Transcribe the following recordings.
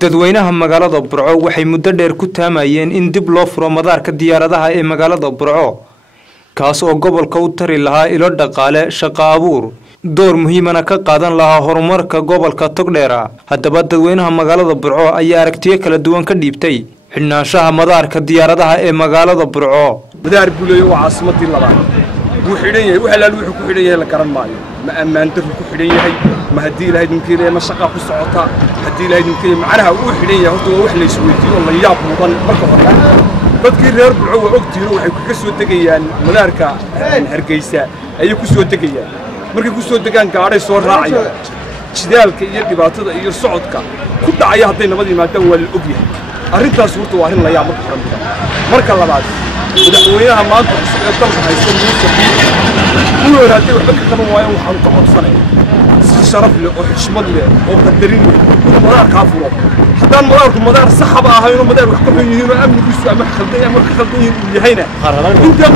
dadweynaha magaalada Burco waxay muddo dheer ku taamayeen in dib loo furo madaarka diyaaradaha ee magaalada Burco kaas oo gobolka u tari lahaa ilo dhaqaale shaqo abuur door muhiimana ka qaadan lahaa horumarka gobolka Togdheera haddaba dadweynaha magaalada Burco ayaa aragtiyo kala duwan ka dhiibtay xidhnaanshaha madaarka diyaaradaha ee magaalada Burco madaar buleeyo waa caasimadii labaad wuu xidhan yahay waxa la wuxuu ku xidhan yahay la garan maayo ma ammaan darro ku xidhan yahay ma hadii ilaahay dinkeena ma shaqa ku socota hadii ilaahay dinkeena macnaha uu xidhan yahay horta wax la isweydiiyo la yaab mudan marka hore dadkii reer Burco waa ogtiino waxay ka soo degayaan madaarka Hargeysa ay ku soo degayaan markay ku soo degaan gaaray soo raacaya jidaalka iyo dhibaatada iyo socodka ku dhacaya haday nabad yimaadaan waa la og yahay arrintaas horta waa arrin la yaab marka labaad madaxweynaha maanta ee dalka haysta inuu raadiyay waxba ka qaban waayo waxaan ka codsanayaa si sharaf leh oo xushmad leh oo qadarin leh inuu madaar ka furo haddaan madaarku madaar saxaba ahayn oo madaar wax ka xun yihiin oo amnigiisu ama khaldan yahayna inta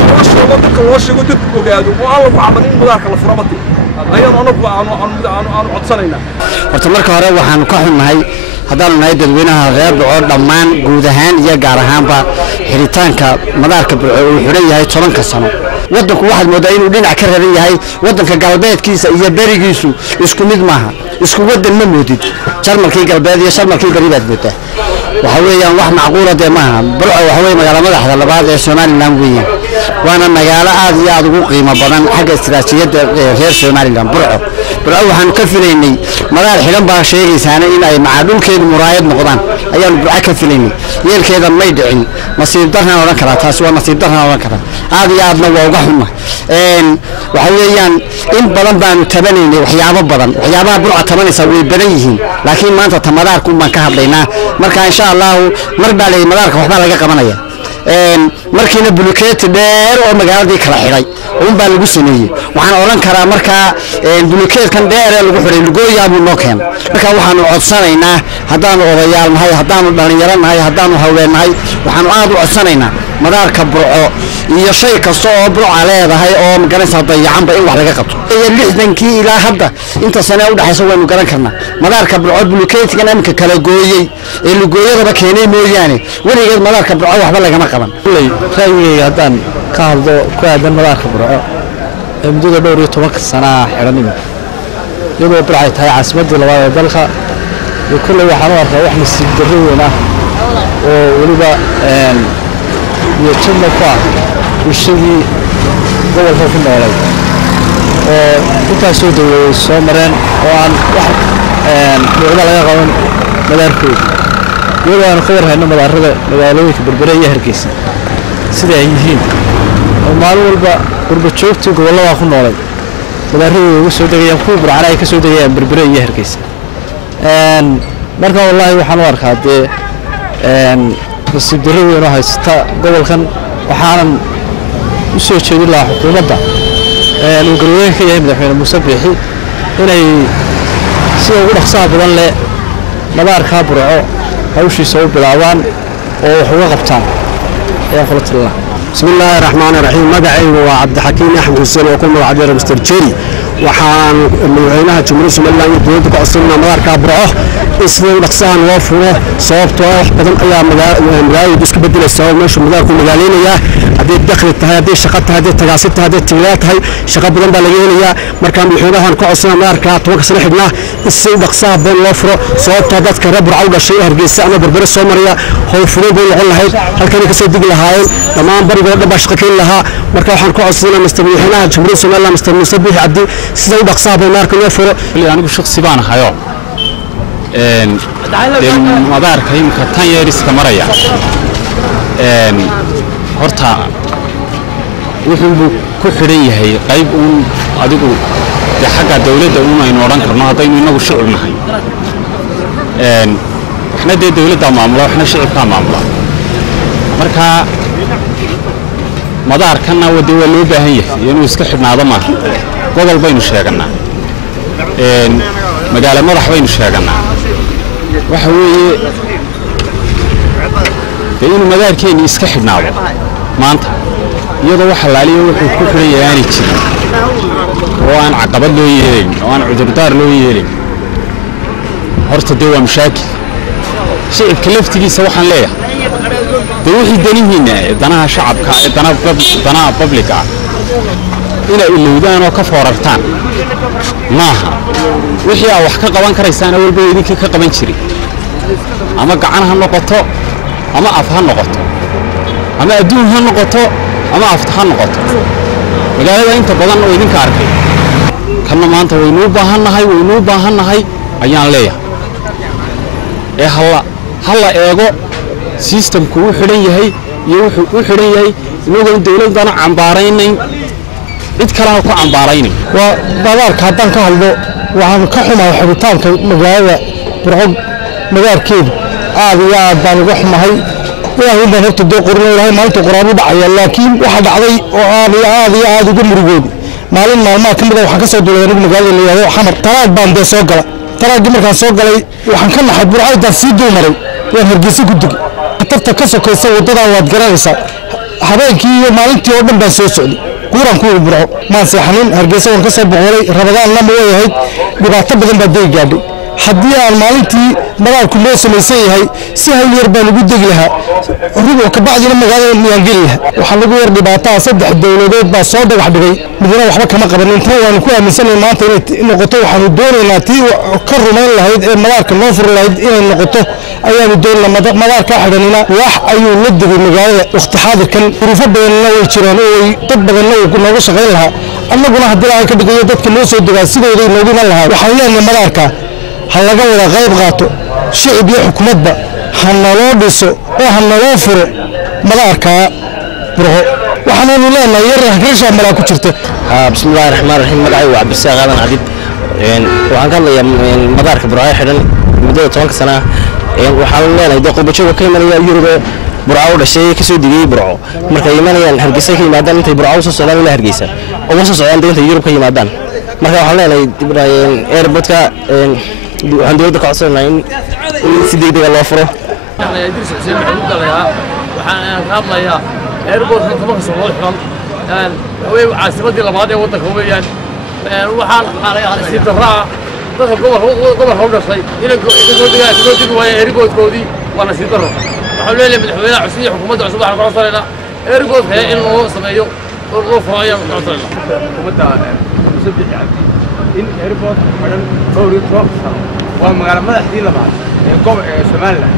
loo sheego dadka ogaado oo aan lagu camalin madaarka la furo batay ayaan anagu aan codsanaynaa horta marka hore waxaan ka xunnahay haddaan nahay dadweynaha reer Burco dhammaan guud ahaan iyo gaar ahaanba xiritaanka madaarka Burco uu xiran yahay 10 sano wadanku waxaad moodaa inuu dhinac ka raran yahay wadanka galbeedkiisa iyo barigiisu isku mid maaha isku wadan ma moodid jarmalkii galbeed iyo jarmalkii bari baad moodaa waxa weeyaan wax macquul ah maaha Burco waxa weey magaalada madaxda labaad ee Soomaaliland weeyaan waana magaalo aad iyo aad ugu qiimo badan xagga istiraatiijiyadda reer Soomaaliland Burco waxaan ka filaynay madaar xiran baa sheegaysaana in ay macadulkeedu muraayad noqdaan ayaan Burco ka filaynay yeelkeeda may dhicin nasiib darran oran kara taas waa nasiib darran oran kara aad iyo aadna waa uga xuma waxa weeyaan in badan baan tabanaynay waxyaabaha Burco tabanaysa way badan yihiin laakiin maanta tamadaarku ma ka hadlaynaa marka insha Allah mar baa leeyahay madaarka waxba laga qabanaya markiina bulukeeti dheer oo magaaladii kala xiray baa lagu sameeyay waxaan oran karaa marka bulukeetkan dheer ee lagu xiray lugooyaabu noo keen marka waxaan codsanaynaa haddaan odayaal nahay haddaan dhalinyaro nahay haddaan haweenahay waxaan aad u codsanaynaa madaarka Burco iyo shay kasto oo Burco leedahay oo magaranaysa dayacanba in wax laga qabto 60kii ilaa hadda inta sano u dhaxayso waynu garan karnaa madaarka Burco bulukeetkan amka kala gooyay ee lugooyada keenay mooyaane warigeed madaarka Burco waxba lagama qaban ra'yigayga haddaan ka hadlo ku aadan madaarka Burco ee muddo dhowr iyo 10 sano xiran iyadoo Burco ay tahay caasimadda labaad ee dalka iyo kullu waxaan u arkaa wax nasiib darro weyn ah oo waliba iyo jidna ku ah bulshadii gobolka ku noolay oo intaas soo dhaweeyay soo mareen oo aan wax dowladda laga qaban madaarkooda iyadoo aan ka warhayno madaarada magaalooyinka Berbera iyo Hargeysa sida ay yihiin oo maalin walba qurba joogtii gobolada ku noolay madaarada ugu soo degayaan kuwa Burco ay ka soo degayaan Berbera iyo Hargeysa marka wallahi waxaan u arkaa nasiib darro weyn oo haysta gobolkan waxaan u soo jeedin lahaa xukuumadda uu garweynka yahay madaxweyne Muuse Biixi inay si ugu dhaqsaha badan leh madaarka Burco hawshiisa u bilaabaan oo wax uga qabtaan ayaa kula talina bismillaahir rahmaanir rahiim magacaygu waa Cabdixakiin Axmed Xuseen oo ku magac dheer Mr. Jerry waxaan madaxweynaha Jamhuuriyadda Soomaaliland iyo dowladda ka codsanayna madaarka Burco isla dhaqsahan loo furo sababtoo ah badan ayaa magaalada isku bedelaysa oo meesha madaarku magaaleenaya hadii dakhli tahay hadii shaqo tahay hadii tagaasib tahay hadii tiglaad tahay shaqo badan baa laga helayaa marka madaxweynahan ka codsanayna madaarka 10 sano xidhnaa isla dhaqsaha badan loo furo sababtoo dadka reer Burco u dhashay Hargeysa ama Berbera soo maraya hawl furan bay noqon lahayd halkan ka soo digi lahaayeen dhammaan barigooda dhan baa shaqo ka lahaa marka waxaan ka codsanaynaa madaxweynaha Jamhuuriyadda Soomaaliland Mr. Muuse Biixi Cabdi sida u dhaqsaha badan madaarka loo furo anigu shakhsi baan hayo madaarka imka tan yeeriska maraya horta wuxuu ku xiran yahay qayb uun adigu xagga dawladda uun aynu oran karno haddaynu inagu shicib nahay waxna dawladda maamula waxna shicibka maamula marka madaarkana wada waa loo baahan yahay inuu iska xidhnaado ma gobol baynu sheeganaa magaalo madax baynu sheeganaa waxa weeye inuu madaarkeeni iska xidhnaado maanta iyadoo waxa laaliyo wuxuu ku xiran yahay jirin oo aan caqabad loo yeelin oo aan cudurdaar loo yeelin horta dee waa mashaakil shicibka laftigiisa waxaan leeyahay dee wixii danihiinna danaha shacabka danaha publica inay ilowdaan oo ka foorartaan maaha wixii aad wax ka qaban karaysaan walba idinka ka qaban jiray ama gacan ha noqoto ama af ha noqoto ama adduun ha noqoto ama af ha noqoto magaalada inta badan oo idinka arkay kana maanta waynu u baahannahay ayaan leeyahay halla eego systemku uu xidhan yahay iyo wuxuu u xidhan yahay inagoo dawladana cambaaraynayn cid kalena ku cambaaraynayn waa madaarka haddaan ka hadlo waxaan ka xumahay xiritaanka magaalada burco madaarkeedu aad iyo aad baan uga xumahay ilaahay baan horta doo qorin ilaahay maalinta qoraabu dhacaya laakiin waxa dhacday oo aad uga murugoobi maalin maalmaha ka mid ah waxaan ka soo duulay anigu magaalada la yiraahdo xamar taraag baan dee soo galay taraagii markaan soo galay waxaan ka naxay burcaydaan sii dul maray waan hargeysa ku dugay khatarta ka sokaysa waddadaa waad garanaysaa habeenkii iyo maalintii oo dhan baan soo socday guuraan ku burco maan seexanin hargeysa waan ka soo boqolay rabadaanna ma way ahayd dhibaato badan baa day gaadhay haddii aan maalintii madaarku loo samaysan yahay si hawl yar baan ugu degi lahaa rubuc ka bacdina magaalada miyaan geli lahaa waxaa lagu yar dhibaataa 3 dawladood baa soo dhagax dhigay midna waxba kama qaban inta waan ku aaminsanahay maanta inay noqoto waxaanu doonaynaa tii ka rumayn lahayd ee madaarka loo furi lahayd inay noqoto ayaanu doonaynaa madaarka xidhanina wax ayuu la degay magaalada waqti xaadirkan duruufo badanna way jiraan oo dad badanna uu nooga shaqayn lahaa annaguna haddii aan ka dhigayo dadka loo soo degaa sidooday noogu iman lahaa waxaan leenahay madaarka halaga wada qayb qaato shicib iyo xukuumadba hanaloo dhiso oo hanaloo furo madaarka burco waxaanu leenahay yar hagaasha malaa ku jirta bismillaahir rahmaanir rahiim magacay waa Cabdisaaq Aadan Cabid waxaan ka hadlayaa madaarka burco xidhan muddo 10 sano waxaan leenahay qurbajoog ka imanaya Yurub burco u dhashay ka soo digay burco markay imanayaan hargeysa ka yimaadaan intay burco soo socdaan ilaa hargeysa oo soo socdaan inta Yurub ka yimaadaan marka waxaan leenahay airportka waxaan dawladda ka codsanaynaa in si degdeg ah loo furo waxaan ka hadlayaa airportka tobanka soo xiran caasimadii labaad ee waddanka weeyaan waxaan si daraa dadka gobolka u dhashay inay soo degi waayeen airportkoodii waana si daro waxaan leeyahay madaxweynaha cusub iyo xukuumadda cusub waxaan ka codsanaynaa airportka in loo sameeyo oo loo furo ayaan ka codsanaynaa xukuumadda cusub in airport xidhan dhowr iyo 10 sano waa magaalo madaxdii labaad ee Soomaaliland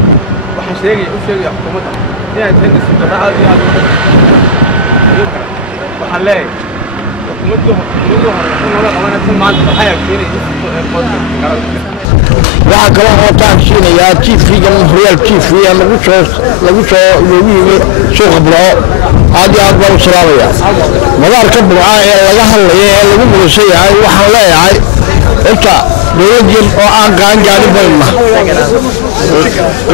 waxa sheegaya xukuumadda inay tahay si dara aad iyo aad waxaan leeyahay xukuumaddu hore qabanaysa maanta waxay keenaysaa airportka waxa kale oo taashinaya chief-ga real chief-ga lagu soo yimi suuqa burco aad iyo aad baan u salaamaya madaarka burco ee laga hadlayo ee lagu muusay yahay waxaan leeyahay inta dawladdan oo aan gaari bayna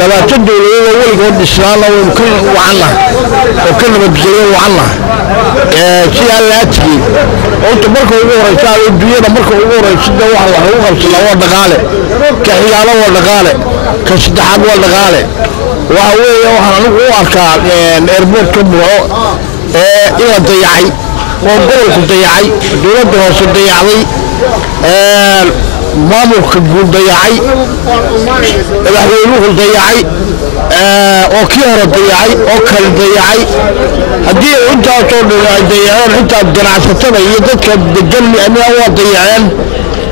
labaatan dawladood oo weligood dhisnaan oo ka wacana oo ka nabadgelyo wacana si alaati oo marka ugu horeysa adduunyada marka ugu horeysa waxa la ugu qabsadaa waa dhaqaale ka xiyaalo waa dhaqaale ka saddexaad waa dhaqaale waxa weeye waxaan anigu u arkaa airportka burco in la dayacay oo gobolku dayacay dawladda hoose dayacday maamulka guud dayacay madaxweynuhu dayacay oo kii hore dayacay oo kale dayacay haddii intaasoo dhan ay dayaceen xitaa ganacsatada iyo dadka degan waa dayaceen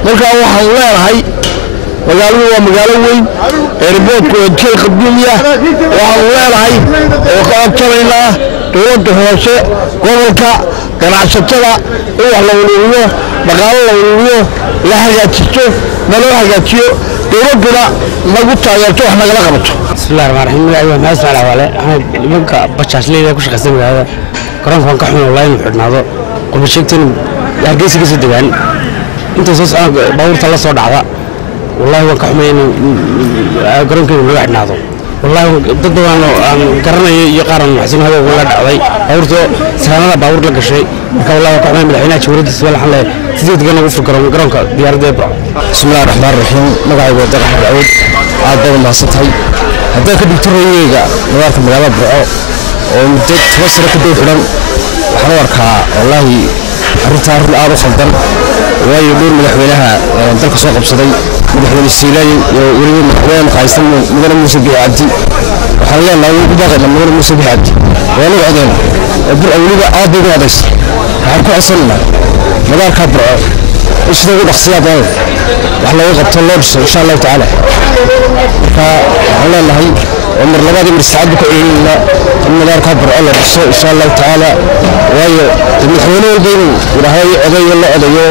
markaa waxaan leenahay magaaladu waa magaalo weyn airportku waa jeel qadiimiya waxaan leenahay oo ka abtanaynaa dawladda hoose gobolka ganacsatada in wax la wuluuriyo dhaqaalo la wuluuriyo la hagaajisto naloo hagaajiyo dawladduna nagu taageerto wax nagala qabato bismillaahir rahmaanir rahiim waa maas macala wale nimanka bajaajleyda ku shaqaysan magaalada garoonkan ka xun wallahi inuu xidhnaado qurbajoogtan hargeysa ka soo degaan inta soo socon baabuurta la soo dhacda wallahi waan ka xumeeyay garoonkan lagu xidhnaado wallahi dad badan aan garanayo iyo qaaran maxsan hada wala dhacday baabuurta salaamada baabuur la gashay marka wallahi ka xumeeyay madaxweynaha jawradiisa wala xalay sidoo degan ugu furgaroon garoonka diyaaradda bismillaahir rahmaanir rahiim magacaygu waa Dagax Daawud aad baan mahadsantahay haddii ka dhigto rayigayga madaarka magaalada burco oo muddo 10 sano ka dhow xidhan waxaan u arkaa wallahi arrinta aad u khaldan waayo dhowr madaxweynaha dalka soo qabsaday madaxweyne Siilay iyo weliba madaxweyne Qaysam mudane Muuse Biixi Cabdi waxaan leenahay ugu baaqayna mudane Muuse Biixi Cabdi waa lagu codeyn burco weliba aad bay u adeys waxaan ku codsanayna madaarka burco isla ugu dhaqsiyaa baa wax laga qabto loo dhiso insha Allah taala marka waxaan leenahay umar labadii mar saacad ku celinayna madaarka burco la dhiso insha Allah taala waayo madaxweyne walba inuu ilaahay codeeyo la codeeyo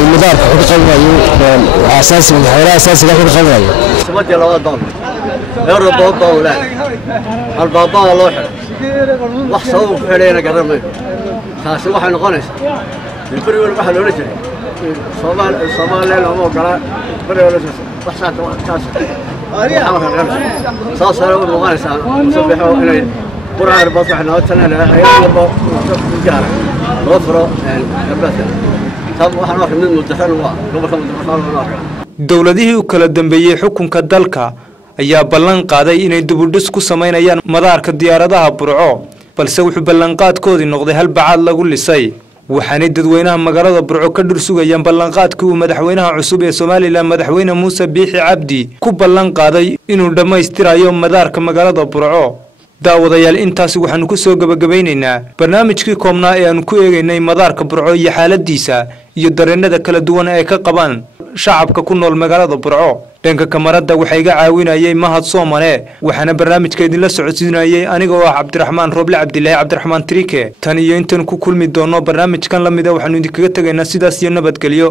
المدارك حق قوي وأساس من الحياة أساس له حق قوي. سمعت الله ضل. غير البابا ولا. البابا الله حر. وحصو حلينا قررنا. خاص واحد نقنص. البري والبحر ولا شيء. صومال ليل وما قرا. بري ولا شيء. وحصات كاس. صاصر ونقنص. صبحوا إلى قرآن البصح نوتنا لا أيام الله جار. غفرة البث. dowladihii u kala dambeeyay xukunka dalka ayaa ballan qaaday inay dibudhis ku sameynayaan madaarka diyaaradaha Burco balse wuxuu ballanqaadkoodii noqday hal bacaad lagu lisay waxaana dadweynaha magaalada Burco ka dhursugayaan ballanqaadkii uu madaxweynaha cusub ee Soomaaliland madaxweyne Muuse Biixi Cabdi ku ballan qaaday inuu dhameystirayo madaarka magaalada Burco daawadayaal intaas waxaanu ku soo gabagabaynaynaa barnaamijkii koobnaa ee aanu ku eegaynay madaarka Burco iyo xaaladiisa iyo dareenada kala duwan ee ka qabaan shacabka ku nool magaalada Burco dhanka kamarada waxa iga caawinayay Mahad Soomane waxaana barnaamijka idin la socodsiinayay aniga oo Cabdiraxmaan Roble Cabdilaahi Cabdiraxmaan Trike tan iyo intan ku kulmi doono barnaamijkan lamida waxaanu idinkaga tagaynaa sidaas iyo nabadgelyo